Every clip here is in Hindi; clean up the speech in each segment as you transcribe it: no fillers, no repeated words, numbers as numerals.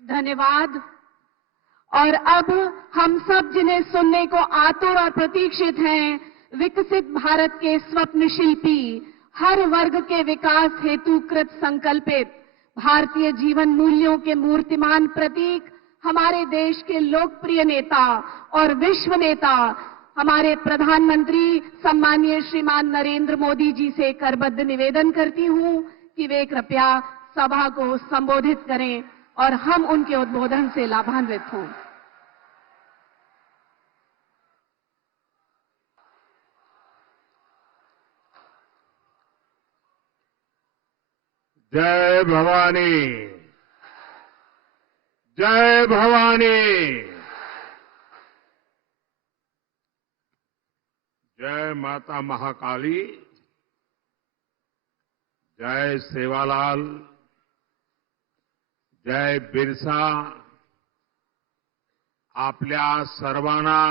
धन्यवाद। और अब हम सब जिन्हें सुनने को आतुर और प्रतीक्षित हैं, विकसित भारत के स्वप्न शिल्पी, हर वर्ग के विकास हेतु कृत संकल्पित, भारतीय जीवन मूल्यों के मूर्तिमान प्रतीक, हमारे देश के लोकप्रिय नेता और विश्व नेता, हमारे प्रधानमंत्री सम्मानीय श्रीमान नरेंद्र मोदी जी से करबद्ध निवेदन करती हूं कि वे कृपया सभा को संबोधित करें और हम उनके उद्बोधन से लाभान्वित हों। जय भवानी, जय भवानी, जय माता महाकाली, जय सेवालाल, जय बिरसा, आपल्या सर्वांना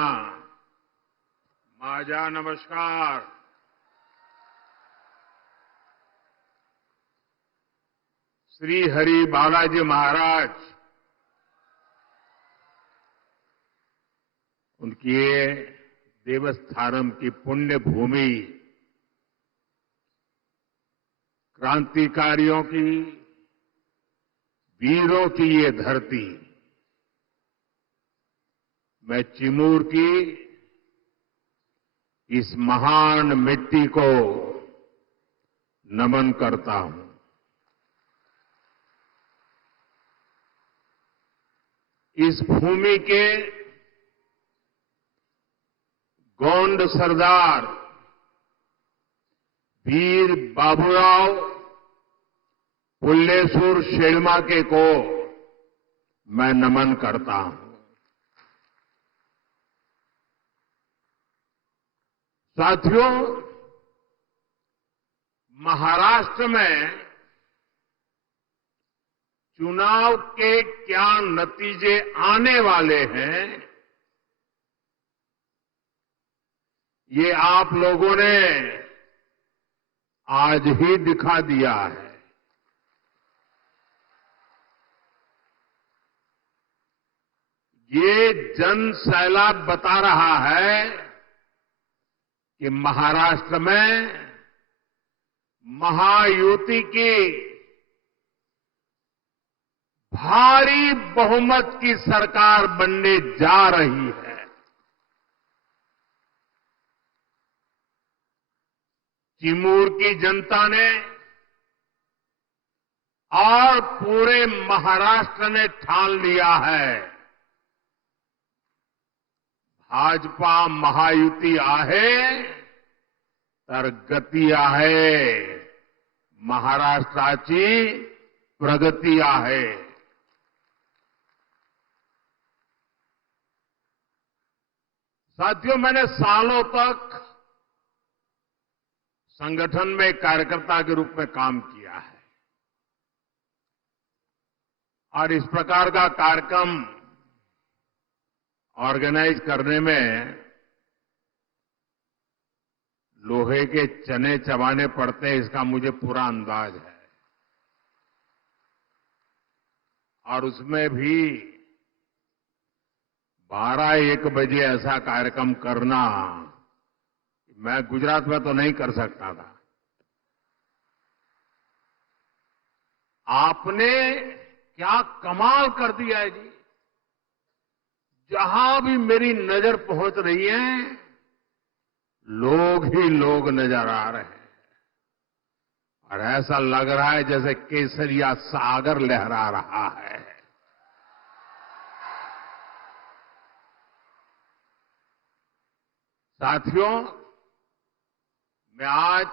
माझा नमस्कार। श्री हरि बालाजी महाराज उनकी ये देवस्थानम की पुण्य भूमि, क्रांतिकारियों की, वीरों की ये धरती, मैं चिमूर की इस महान मिट्टी को नमन करता हूं। इस भूमि के गोंड सरदार वीर बाबूराव पुल्लेसूर शेळमाके को मैं नमन करता हूं। साथियों, महाराष्ट्र में चुनाव के क्या नतीजे आने वाले हैं, ये आप लोगों ने आज ही दिखा दिया है। ये जन सैलाब बता रहा है कि महाराष्ट्र में महायुति की भारी बहुमत की सरकार बनने जा रही है। चिमूर की जनता ने और पूरे महाराष्ट्र ने ठान लिया है, भाजपा महायुति आहे तर गती आहे, महाराष्ट्राची प्रगती आहे। साथियों, मैंने सालों तक संगठन में कार्यकर्ता के रूप में काम किया है और इस प्रकार का कार्यक्रम ऑर्गेनाइज करने में लोहे के चने चबाने पड़ते हैं, इसका मुझे पूरा अंदाज है। और उसमें भी 12-1 बजे ऐसा कार्यक्रम करना, मैं गुजरात में तो नहीं कर सकता था। आपने क्या कमाल कर दिया है जी। जहां भी मेरी नजर पहुंच रही है, लोग ही लोग नजर आ रहे हैं और ऐसा लग रहा है जैसे केसरिया सागर लहरा रहा है। साथियों, मैं आज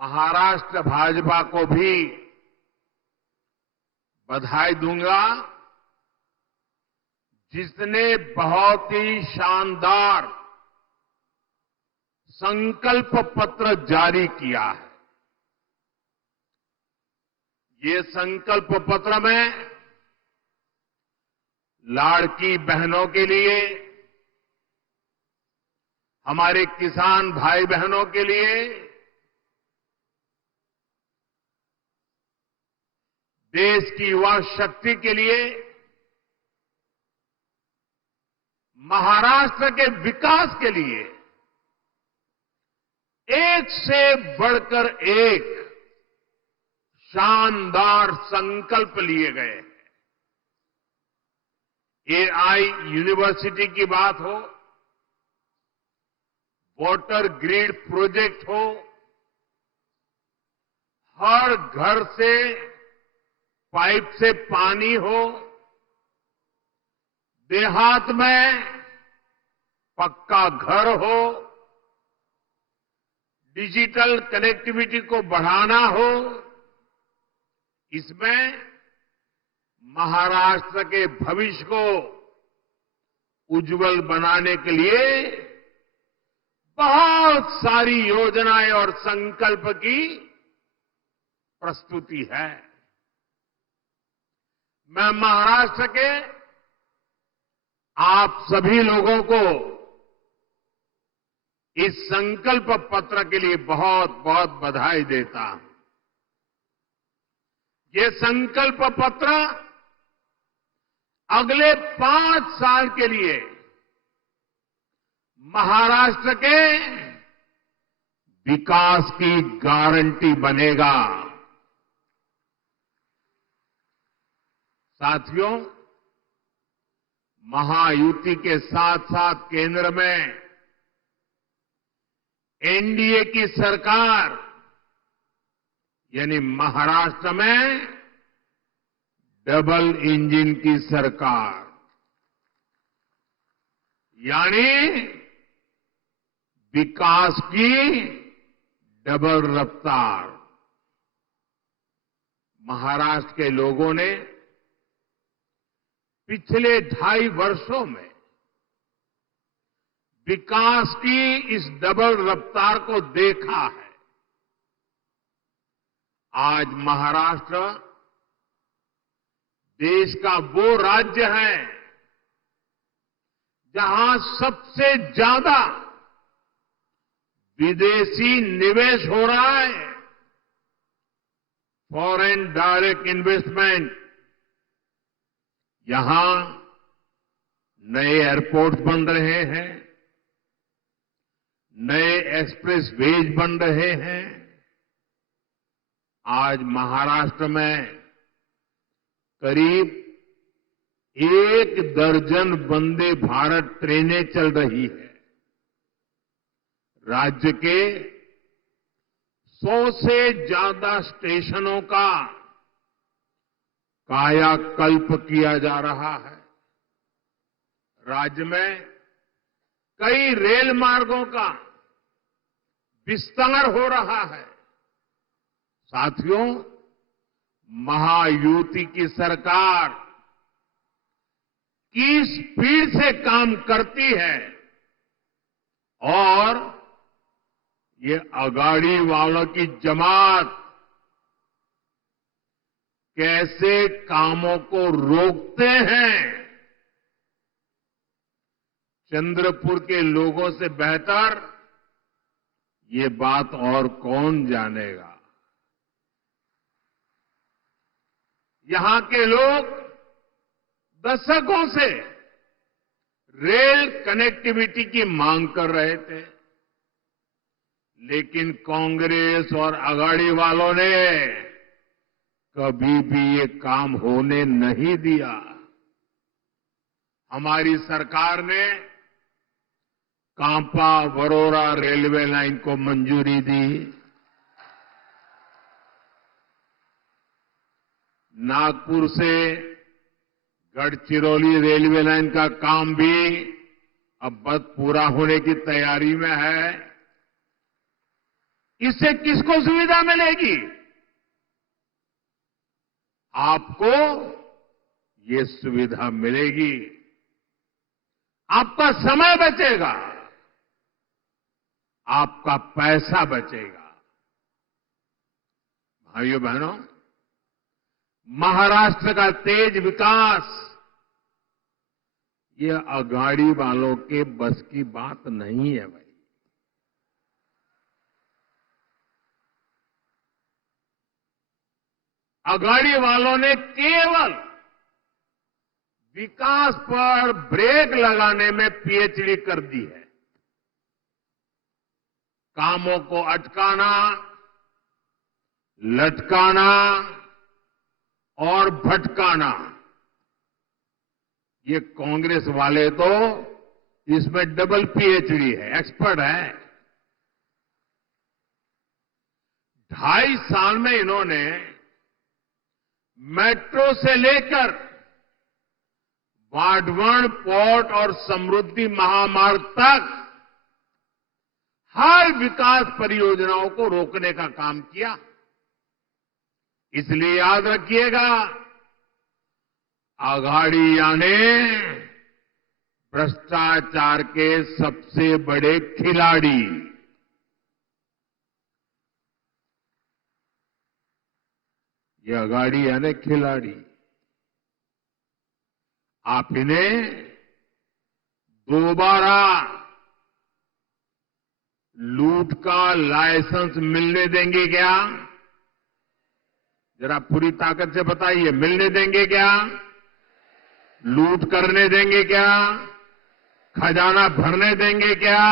महाराष्ट्र भाजपा को भी बधाई दूंगा, जिसने बहुत ही शानदार संकल्प पत्र जारी किया है। ये संकल्प पत्र में लाड़की बहनों के लिए, हमारे किसान भाई बहनों के लिए, देश की युवा शक्ति के लिए महाराष्ट्र के विकास के लिए एक से बढ़कर एक शानदार संकल्प लिए गए हैं। एआई यूनिवर्सिटी की बात हो, वाटर ग्रिड प्रोजेक्ट हो, हर घर से पाइप से पानी हो, देहात में पक्का घर हो, डिजिटल कनेक्टिविटी को बढ़ाना हो, इसमें महाराष्ट्र के भविष्य को उज्जवल बनाने के लिए बहुत सारी योजनाएं और संकल्प की प्रस्तुति है। मैं महाराष्ट्र के आप सभी लोगों को इस संकल्प पत्र के लिए बहुत बहुत बधाई देता हूं। ये संकल्प पत्र अगले 5 साल के लिए महाराष्ट्र के विकास की गारंटी बनेगा। साथियों, महायुति के साथ साथ केंद्र में एनडीए की सरकार यानी महाराष्ट्र में डबल इंजन की सरकार यानी विकास की डबल रफ्तार। महाराष्ट्र के लोगों ने पिछले 2.5 वर्षों में विकास की इस डबल रफ्तार को देखा है। आज महाराष्ट्र देश का वो राज्य है जहां सबसे ज्यादा विदेशी निवेश हो रहा है। फॉरेन डायरेक्ट इन्वेस्टमेंट, यहां नए एयरपोर्ट बन रहे हैं, नए एक्सप्रेस वेज बन रहे हैं। आज महाराष्ट्र में करीब 1 दर्जन वंदे भारत ट्रेनें चल रही है। राज्य के 100 से ज्यादा स्टेशनों का कायाकल्प किया जा रहा है। राज्य में कई रेल मार्गों का विस्तार हो रहा है। साथियों, महायुति की सरकार किस स्पीड से काम करती है और ये अगाड़ी वालों की जमात कैसे कामों को रोकते हैं, चंद्रपुर के लोगों से बेहतर ये बात और कौन जानेगा। यहां के लोग दशकों से रेल कनेक्टिविटी की मांग कर रहे थे, लेकिन कांग्रेस और अगाड़ी वालों ने कभी भी ये काम होने नहीं दिया। हमारी सरकार ने कांपा वरोरा रेलवे लाइन को मंजूरी दी। नागपुर से गढ़चिरौली रेलवे लाइन का काम भी अब बस पूरा होने की तैयारी में है। इससे किसको सुविधा मिलेगी? आपको ये सुविधा मिलेगी, आपका समय बचेगा, आपका पैसा बचेगा। भाइयों बहनों, महाराष्ट्र का तेज विकास ये अगाड़ी वालों के बस की बात नहीं है भाई। अघाड़ी वालों ने केवल विकास पर ब्रेक लगाने में पीएचडी कर दी है। कामों को अटकाना, लटकाना और भटकाना, ये कांग्रेस वाले तो इसमें डबल पीएचडी है, एक्सपर्ट है। 2.5 साल में इन्होंने मेट्रो से लेकर बाढ़वण, पोर्ट और समृद्धि महामार्ग तक हर विकास परियोजनाओं को रोकने का काम किया। इसलिए याद रखिएगा, अघाड़िया ने भ्रष्टाचार के सबसे बड़े खिलाड़ी, ये अघाड़िया ने खिलाड़ी, आप इन्हें दोबारा लूट का लाइसेंस मिलने देंगे क्या? जरा पूरी ताकत से बताइए, मिलने देंगे क्या? लूट करने देंगे क्या? खजाना भरने देंगे क्या?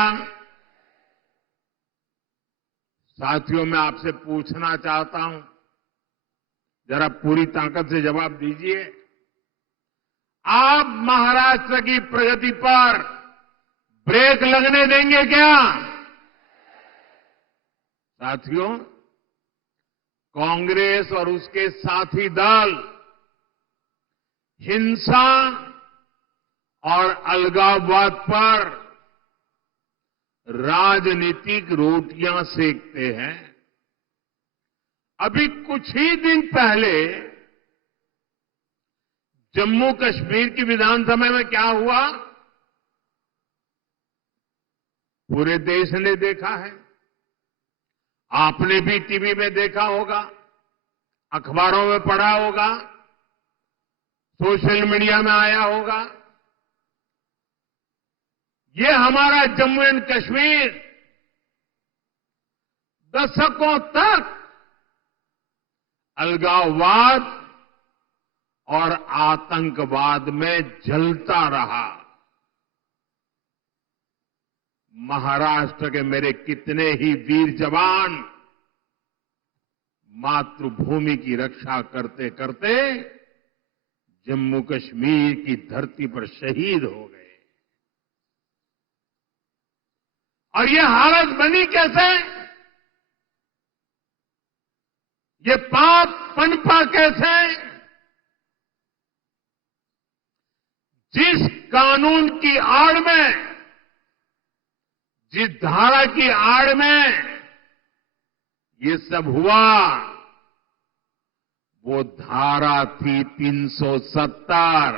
साथियों, मैं आपसे पूछना चाहता हूं, जरा पूरी ताकत से जवाब दीजिए। आप महाराष्ट्र की प्रगति पर ब्रेक लगने देंगे क्या? साथियों, कांग्रेस और उसके साथी दल हिंसा और अलगाववाद पर राजनीतिक रोटियां सेकते हैं। अभी कुछ ही दिन पहले जम्मू कश्मीर की विधानसभा में क्या हुआ, पूरे देश ने देखा है। आपने भी टीवी में देखा होगा, अखबारों में पढ़ा होगा, सोशल मीडिया में आया होगा। ये हमारा जम्मू एंड कश्मीर दशकों तक अलगाववाद और आतंकवाद में जलता रहा। महाराष्ट्र के मेरे कितने ही वीर जवान मातृभूमि की रक्षा करते करते जम्मू कश्मीर की धरती पर शहीद हो गए। और ये हालत बनी कैसे? ये पाप पनपा कैसे? जिस कानून की आड़ में, जिस धारा की आड़ में ये सब हुआ, वो धारा थी 370,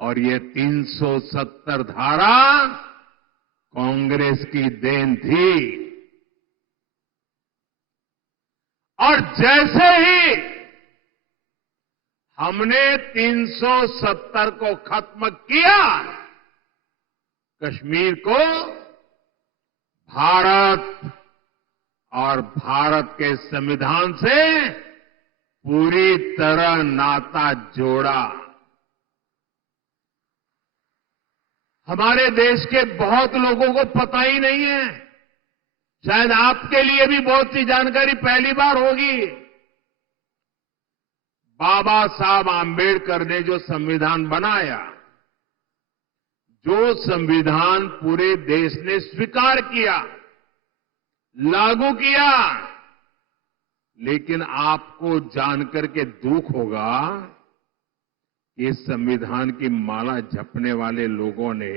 और ये 370 धारा कांग्रेस की देन थी। और जैसे ही हमने 370 को खत्म किया, कश्मीर को भारत और भारत के संविधान से पूरी तरह नाता जोड़ा। हमारे देश के बहुत लोगों को पता ही नहीं है, शायद आपके लिए भी बहुत सी जानकारी पहली बार होगी। बाबा साहब आंबेडकर ने जो संविधान बनाया, जो संविधान पूरे देश ने स्वीकार किया, लागू किया, लेकिन आपको जानकर के दुख होगा, इस संविधान की माला जपने वाले लोगों ने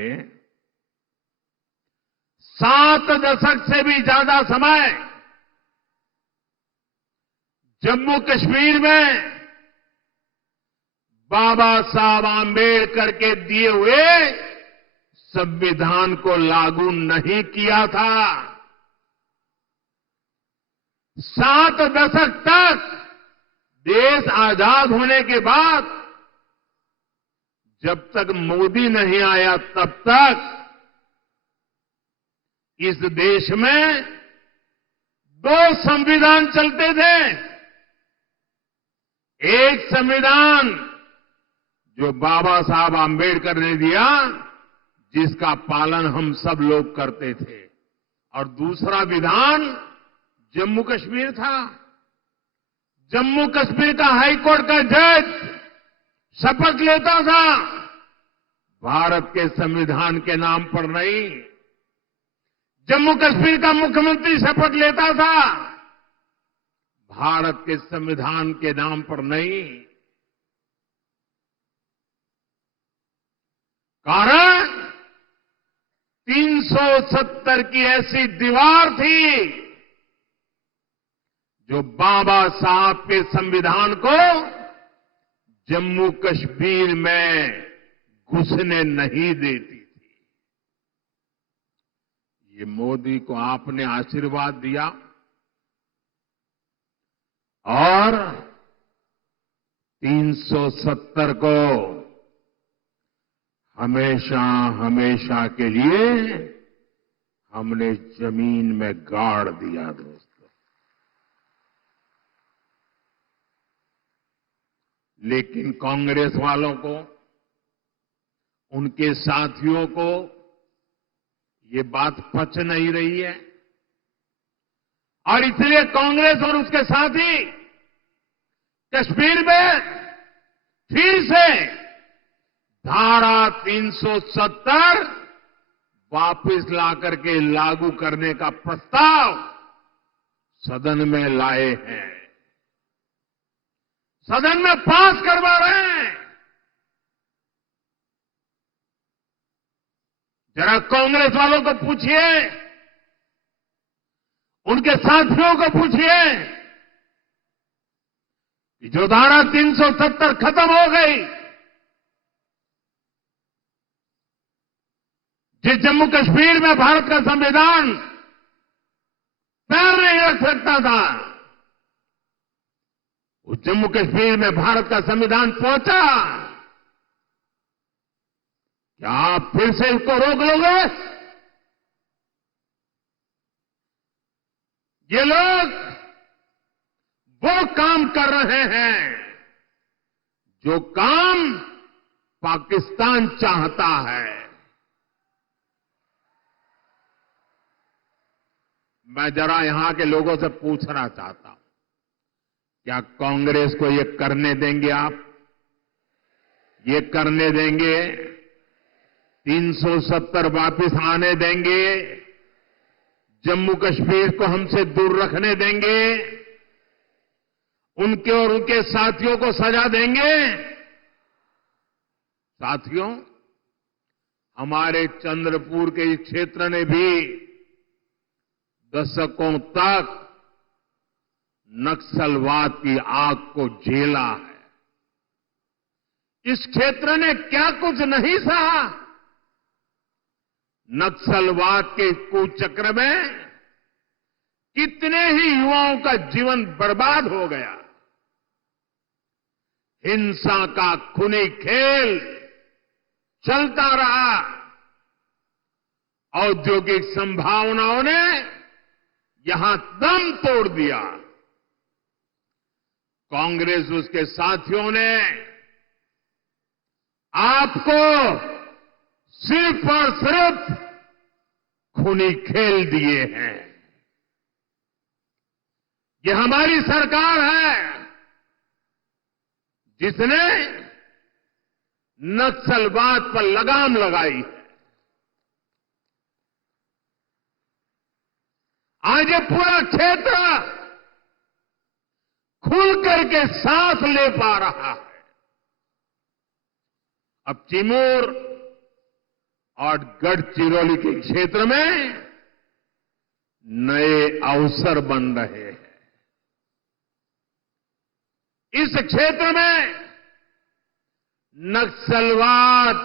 7 दशक से भी ज्यादा समय जम्मू कश्मीर में बाबा साहब आंबेडकर के दिए हुए संविधान को लागू नहीं किया था। 7 दशक तक देश आजाद होने के बाद, जब तक मोदी नहीं आया तब तक इस देश में 2 संविधान चलते थे। एक संविधान जो बाबा साहब आम्बेडकर ने दिया, जिसका पालन हम सब लोग करते थे, और दूसरा विधान जम्मू कश्मीर था। जम्मू कश्मीर का हाईकोर्ट का जज शपथ लेता था भारत के संविधान के नाम पर नहीं, जम्मू कश्मीर का मुख्यमंत्री शपथ लेता था भारत के संविधान के नाम पर नहीं। कारण 370 की ऐसी दीवार थी जो बाबा साहब के संविधान को जम्मू कश्मीर में घुसने नहीं देती थी। ये मोदी को आपने आशीर्वाद दिया और 370 को हमेशा हमेशा के लिए हमने जमीन में गाड़ दिया दोस्तों। लेकिन कांग्रेस वालों को, उनके साथियों को ये बात पच नहीं रही है और इसलिए कांग्रेस और उसके साथी कश्मीर में फिर से धारा 370 वापस लाकर के लागू करने का प्रस्ताव सदन में लाए हैं, सदन में पास करवा रहे हैं। जरा कांग्रेस वालों को पूछिए, उनके साथियों को पूछिए कि जो धारा 370 खत्म हो गई, जिस जम्मू कश्मीर में भारत का संविधान पैर नहीं रख सकता था, उस जम्मू कश्मीर में भारत का संविधान पहुंचा। क्या आप फिर से इसको रोक लोगे? ये लोग वो काम कर रहे हैं जो काम पाकिस्तान चाहता है। मैं जरा यहां के लोगों से पूछना चाहता हूं, क्या कांग्रेस को ये करने देंगे आप? ये करने देंगे? 370 वापस आने देंगे? जम्मू कश्मीर को हमसे दूर रखने देंगे? उनके और उनके साथियों को सजा देंगे? साथियों, हमारे चंद्रपुर के इस क्षेत्र ने भी दशकों तक नक्सलवाद की आग को झेला है। इस क्षेत्र ने क्या कुछ नहीं सहा। नक्सलवाद के कुचक्र में कितने ही युवाओं का जीवन बर्बाद हो गया। हिंसा का खूनी खेल चलता रहा। औद्योगिक संभावनाओं ने यहां दम तोड़ दिया। कांग्रेस उसके साथियों ने आपको सिर्फ और सिर्फ खूनी खेल दिए हैं। ये हमारी सरकार है जिसने नक्सलवाद पर लगाम लगाई है। आज ये पूरा क्षेत्र खुल करके सांस ले पा रहा है। अब चिमूर और गढ़चिरौली के क्षेत्र में नए अवसर बन रहे हैं। इस क्षेत्र में नक्सलवाद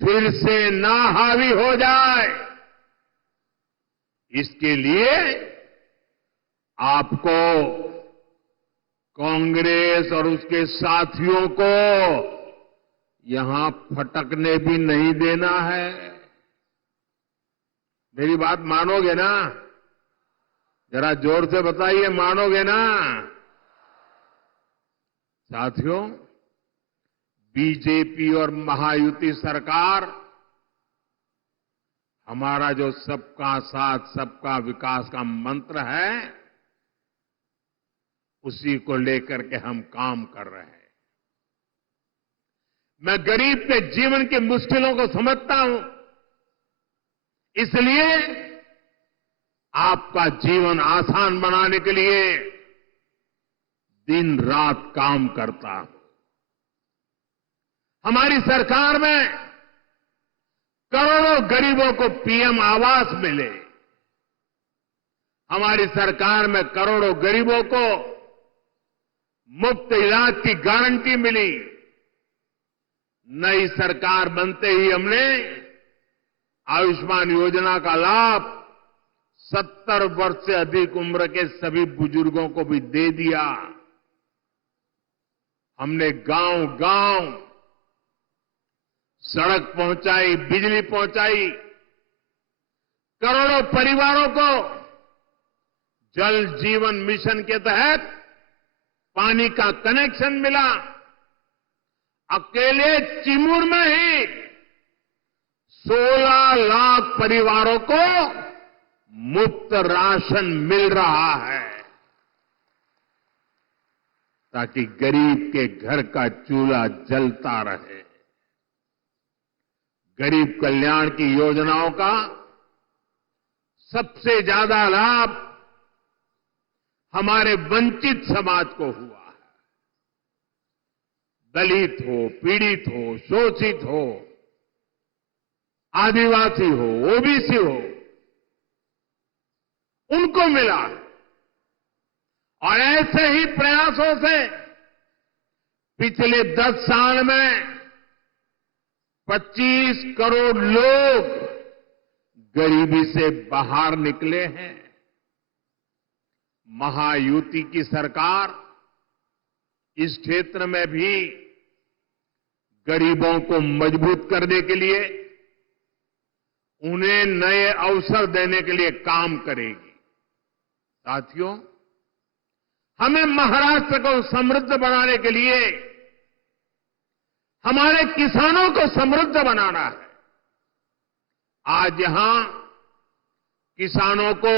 फिर से ना हावी हो जाए, इसके लिए आपको कांग्रेस और उसके साथियों को यहां फटकने भी नहीं देना है। मेरी बात मानोगे ना? जरा जोर से बताइए, मानोगे ना? साथियों, बीजेपी और महायुति सरकार हमारा जो सबका साथ सबका विकास का मंत्र है, उसी को लेकर के हम काम कर रहे हैं। मैं गरीब के जीवन की मुश्किलों को समझता हूं, इसलिए आपका जीवन आसान बनाने के लिए दिन रात काम करता हूं। हमारी सरकार में करोड़ों गरीबों को पीएम आवास मिले। हमारी सरकार में करोड़ों गरीबों को मुफ्त इलाज की गारंटी मिली। नई सरकार बनते ही हमने आयुष्मान योजना का लाभ 70 वर्ष से अधिक उम्र के सभी बुजुर्गों को भी दे दिया। हमने गांव-गांव सड़क पहुंचाई, बिजली पहुंचाई, करोड़ों परिवारों को जल जीवन मिशन के तहत पानी का कनेक्शन मिला। अकेले चिमूर में ही 16 लाख परिवारों को मुफ्त राशन मिल रहा है, ताकि गरीब के घर का चूल्हा जलता रहे। गरीब कल्याण की योजनाओं का सबसे ज्यादा लाभ हमारे वंचित समाज को हुआ है। दलित हो, पीड़ित हो, शोषित हो, आदिवासी हो, ओबीसी हो, उनको मिला है। और ऐसे ही प्रयासों से पिछले 10 साल में 25 करोड़ लोग गरीबी से बाहर निकले हैं। महायुति की सरकार इस क्षेत्र में भी गरीबों को मजबूत करने के लिए, उन्हें नए अवसर देने के लिए काम करेगी। साथियों, हमें महाराष्ट्र को समृद्ध बनाने के लिए हमारे किसानों को समृद्ध बनाना है। आज यहां किसानों को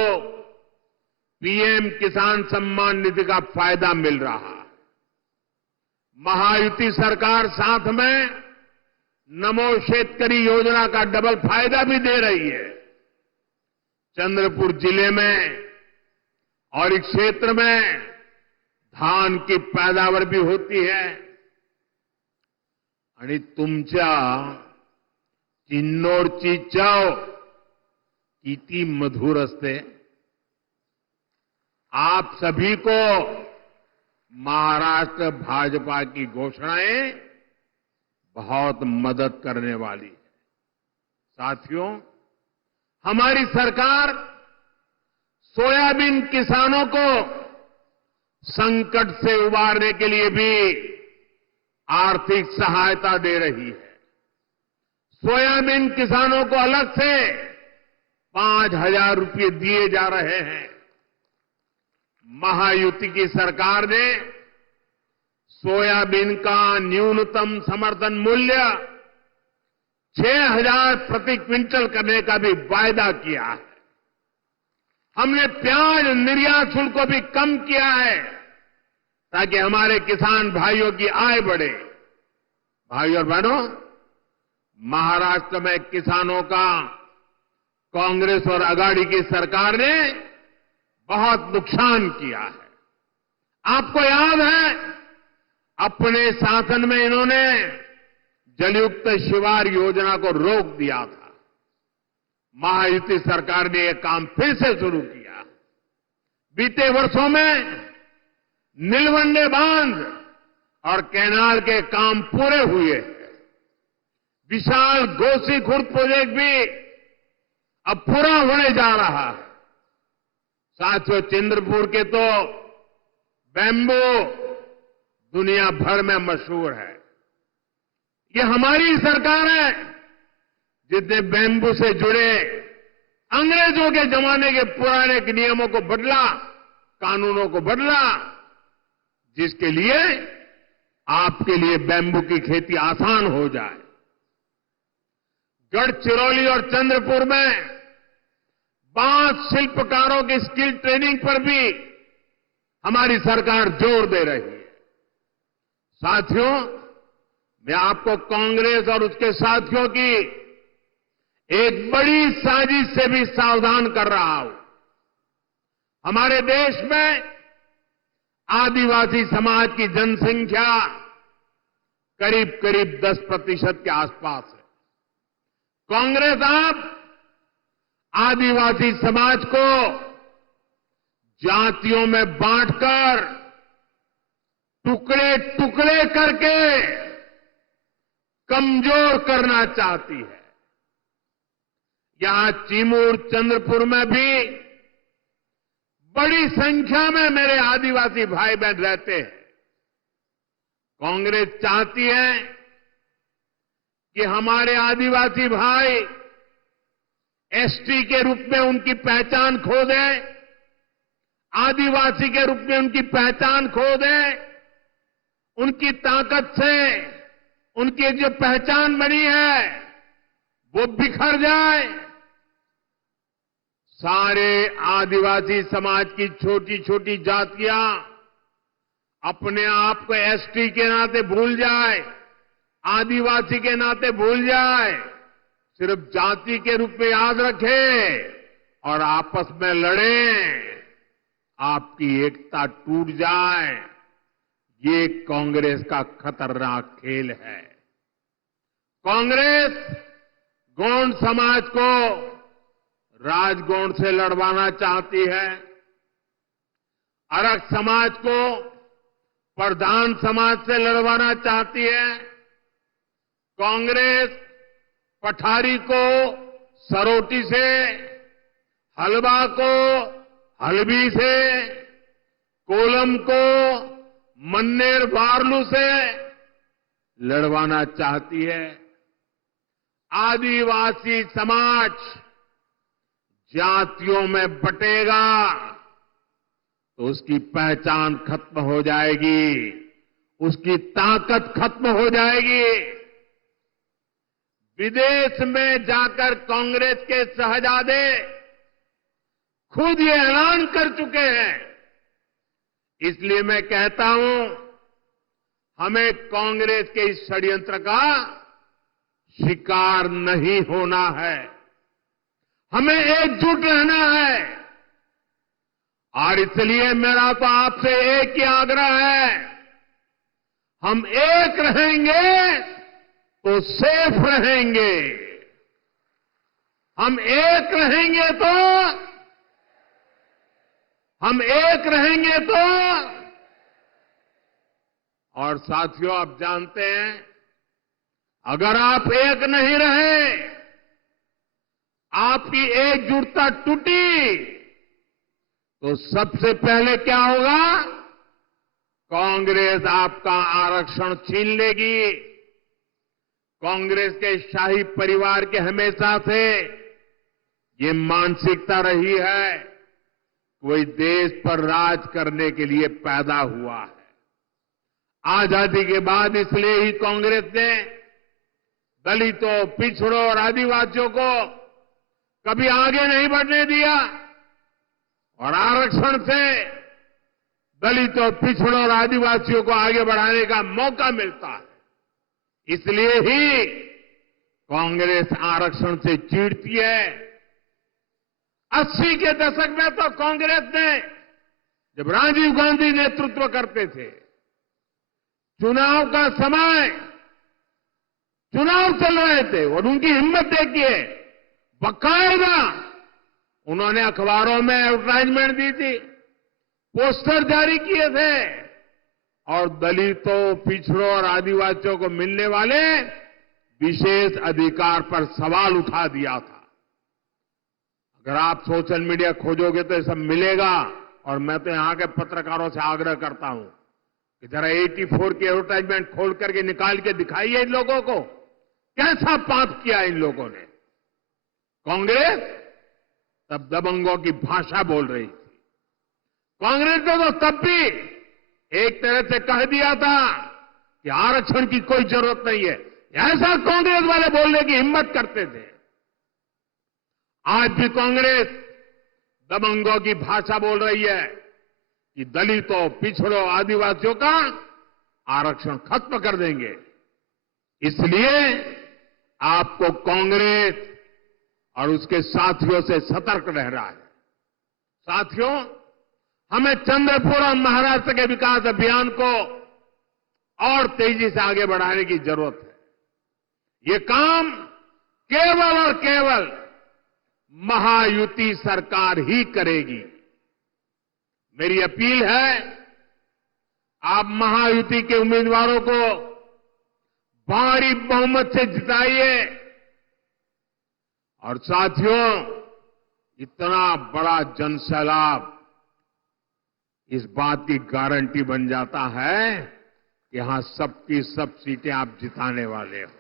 पीएम किसान सम्मान निधि का फायदा मिल रहा है। महायुति सरकार साथ में नमो शेतकरी योजना का डबल फायदा भी दे रही है। चंद्रपुर जिले में और इस क्षेत्र में धान की पैदावार भी होती है। आणि तुमच्या चिन्नोरची चव किती मधुर असते। आप सभी को महाराष्ट्र भाजपा की घोषणाएं बहुत मदद करने वाली है। साथियों, हमारी सरकार सोयाबीन किसानों को संकट से उबारने के लिए भी आर्थिक सहायता दे रही है। सोयाबीन किसानों को अलग से 5,000 रुपये दिए जा रहे हैं। महायुति की सरकार ने सोयाबीन का न्यूनतम समर्थन मूल्य 6,000 प्रति क्विंटल करने का भी वायदा किया है। हमने प्याज निर्यात शुल्क को भी कम किया है, ताकि हमारे किसान भाइयों की आय बढ़े। भाइयों और बहनों, महाराष्ट्र में किसानों का कांग्रेस और अगाड़ी की सरकार ने बहुत नुकसान किया है। आपको याद है, अपने शासन में इन्होंने जलयुक्त शिवार योजना को रोक दिया था। महायुति सरकार ने यह काम फिर से शुरू किया। बीते वर्षों में नीलवंडे बांध और कैनाल के काम पूरे हुए हैं। विशाल गोसीखुर्द प्रोजेक्ट भी अब पूरा होने जा रहा है। साथियों, चंद्रपुर के तो बैम्बू दुनिया भर में मशहूर है। ये हमारी सरकार है जिसने बैम्बू से जुड़े अंग्रेजों के जमाने के पुराने नियमों को बदला, कानूनों को बदला, जिसके लिए आपके लिए बैम्बू की खेती आसान हो जाए। गढ़चिरौली और चंद्रपुर में बांस शिल्पकारों की स्किल ट्रेनिंग पर भी हमारी सरकार जोर दे रही है। साथियों, मैं आपको कांग्रेस और उसके साथियों की एक बड़ी साजिश से भी सावधान कर रहा हूं। हमारे देश में आदिवासी समाज की जनसंख्या करीब करीब 10% के आसपास है। कांग्रेस अब आदिवासी समाज को जातियों में बांटकर टुकड़े टुकड़े करके कमजोर करना चाहती है। यहां चिमूर चंद्रपुर में भी बड़ी संख्या में मेरे आदिवासी भाई बहन रहते हैं। कांग्रेस चाहती है कि हमारे आदिवासी भाई एसटी के रूप में उनकी पहचान खो दें, आदिवासी के रूप में उनकी पहचान खो दें, उनकी ताकत से उनकी जो पहचान बनी है वो बिखर जाए। सारे आदिवासी समाज की छोटी छोटी जातियां अपने आप को एसटी के नाते भूल जाए, आदिवासी के नाते भूल जाए, सिर्फ जाति के रूप में याद रखें और आपस में लड़ें, आपकी एकता टूट जाए। ये कांग्रेस का खतरनाक खेल है। कांग्रेस गौंड समाज को राजगौंड से लड़वाना चाहती है, अरग समाज को प्रधान समाज से लड़वाना चाहती है। कांग्रेस पठारी को सरोटी से, हलवा को हलबी से, कोलम को मन्नेर वार्लू से लड़वाना चाहती है। आदिवासी समाज जातियों में बटेगा तो उसकी पहचान खत्म हो जाएगी, उसकी ताकत खत्म हो जाएगी। विदेश में जाकर कांग्रेस के शहजादे खुद ये ऐलान कर चुके हैं। इसलिए मैं कहता हूं, हमें कांग्रेस के इस षड्यंत्र का शिकार नहीं होना है, हमें एकजुट रहना है। और इसलिए मेरा तो आपसे एक ही आग्रह है, हम एक रहेंगे तो सेफ रहेंगे, हम एक रहेंगे तो और साथियों, आप जानते हैं, अगर आप एक नहीं रहे, आपकी एकजुटता टूटी, तो सबसे पहले क्या होगा? कांग्रेस आपका आरक्षण छीन लेगी। कांग्रेस के शाही परिवार के हमेशा से ये मानसिकता रही है, कोई देश पर राज करने के लिए पैदा हुआ है। आजादी के बाद इसलिए ही कांग्रेस ने दलितों, पिछड़ों और आदिवासियों को कभी आगे नहीं बढ़ने दिया और आरक्षण से दलितों, पिछड़ों और आदिवासियों को आगे बढ़ाने का मौका मिलता है। इसलिए ही कांग्रेस आरक्षण से चिढ़ती है। 80 के दशक में तो कांग्रेस ने, जब राजीव गांधी नेतृत्व करते थे, चुनाव का समय, चुनाव चल रहे थे और उनकी हिम्मत देखिए, बाकायदा उन्होंने अखबारों में एडवर्टाइजमेंट दी थी, पोस्टर जारी किए थे और दलितों, पिछड़ों और आदिवासियों को मिलने वाले विशेष अधिकार पर सवाल उठा दिया था। अगर आप सोशल मीडिया खोजोगे तो ये सब मिलेगा। और मैं तो यहां के पत्रकारों से आग्रह करता हूं कि जरा 84 की एडवर्टाइजमेंट खोल करके निकाल के दिखाइए इन लोगों को, कैसा पाप किया इन लोगों ने। कांग्रेस तब दबंगों की भाषा बोल रही थी। कांग्रेस ने तो तब भी एक तरह से कह दिया था कि आरक्षण की कोई जरूरत नहीं है, ऐसा कांग्रेस वाले बोलने की हिम्मत करते थे। आज भी कांग्रेस दबंगों की भाषा बोल रही है कि दलितों, पिछड़ों, आदिवासियों का आरक्षण खत्म कर देंगे। इसलिए आपको कांग्रेस और उसके साथियों से सतर्क रहना है। साथियों, हमें चंद्रपुर और महाराष्ट्र के विकास अभियान को और तेजी से आगे बढ़ाने की जरूरत है। ये काम केवल और केवल महायुति सरकार ही करेगी। मेरी अपील है, आप महायुति के उम्मीदवारों को भारी बहुमत से जिताइए। और साथियों, इतना बड़ा जनसैलाब इस बात की गारंटी बन जाता है कि यहां सबकी सब सीटें आप जिताने वाले हो।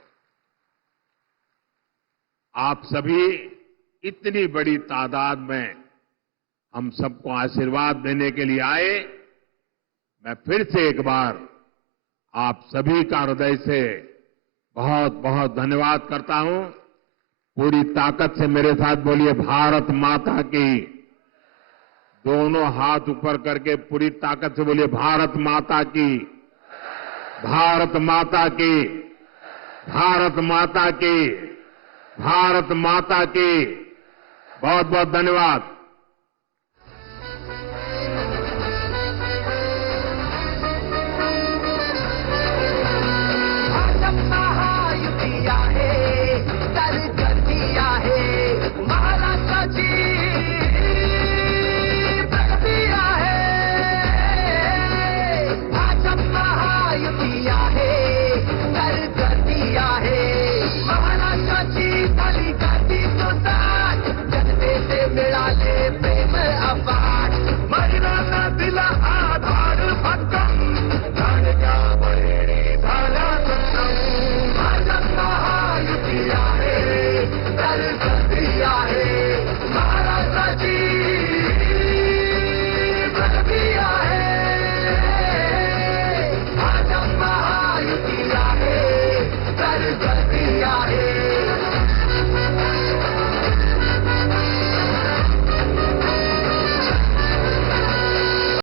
आप सभी इतनी बड़ी तादाद में हम सबको आशीर्वाद देने के लिए आए। मैं फिर से एक बार आप सभी का हृदय से बहुत बहुत धन्यवाद करता हूं। पूरी ताकत से मेरे साथ बोलिए, भारत माता की। दोनों हाथ ऊपर करके पूरी ताकत से बोलिए, भारत माता की, भारत माता की, भारत माता की, भारत माता की। बहुत बहुत धन्यवाद। That is